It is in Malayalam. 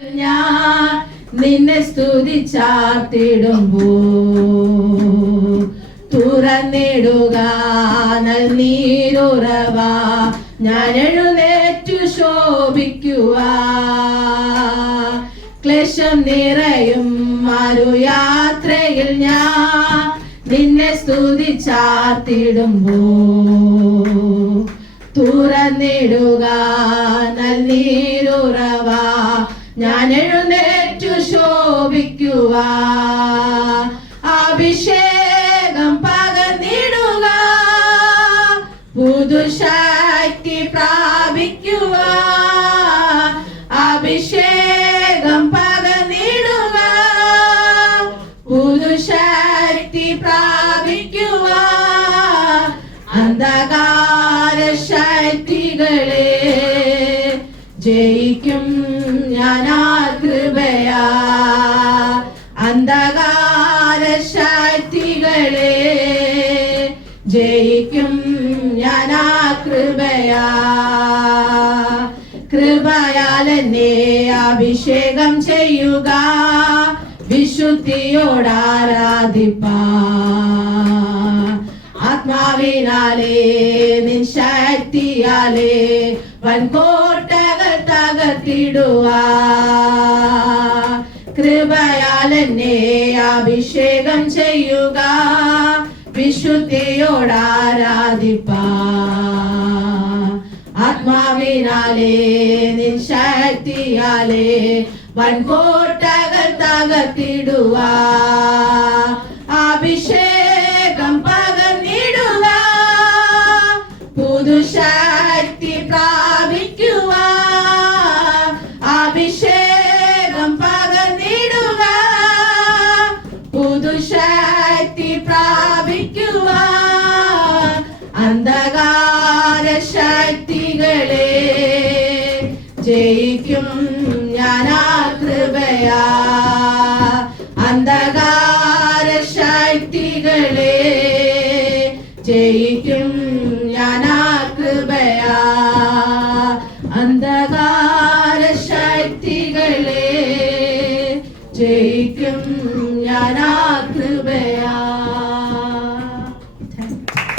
ഞാൻ നിന്നെ സ്തുതിച്ചാർത്തിടുമ്പോ തുറന്നിടുക നീരുറവ ഞാൻ എഴുന്നേറ്റു ശോഭിക്കുക. ക്ലേശം നിറയും മരുയാത്രയിൽ ഞാൻ നിന്നെ സ്തുതിച്ചാർത്തിടുമ്പോ തുറന്നിടുക നീരുറവ ഞാൻ എഴുന്നേറ്റു ശോഭിക്കുക. അഭിഷേകം പകർന്നിടുക പുതുശക്തി പ്രാപിക്കുക. അഭിഷേകം പകർന്നിടുക പുതുശക്തി പ്രാപിക്കുക. അന്ധകാര ശക്തികളെ ജയിക്കും ഞാൻ ആ കൃപയാ. അന്ധകാര ശക്തികളെ ജയിക്കും ഞാൻ ആ കൃപയാ. കൃപയാൽ എന്നെ അഭിഷേകം ചെയ്യുക വിശുദ്ധിയോടാരാധിപ്പാ. ആത്മാവിനാലേ നിൻ ശക്തിയാലേ വൻകോട്ടകൾ തകർത്തിടുക. കൃപയാൽ എന്നെ അഭിഷേകം ചെയ്യുക വിശുദ്ധിയോടാരാധിപ്പാ. ആത്മാവിനാലേ നിൻ ശക്തിയാലേ വൻകോട്ടകൾ തകർത്തിടുക. അഭിഷേകം പകർന്നിടുക പുതുശക്തി പ്രാപിക്കുക. അഭിഷേകം പകർന്നിടുക പുതുശക്തി പ്രാപിക്കുക. അന്ധകാര ശക്തികളെ ജയിക്കും ഞാൻ ആ കൃപയാ. അന്ധകാര ശക്തികളെ ജയിക്കും ഞാൻ ആ കൃപയാ. അന്ധകാര ശക്തികളെ ജയിക്കും ഞാൻ ആ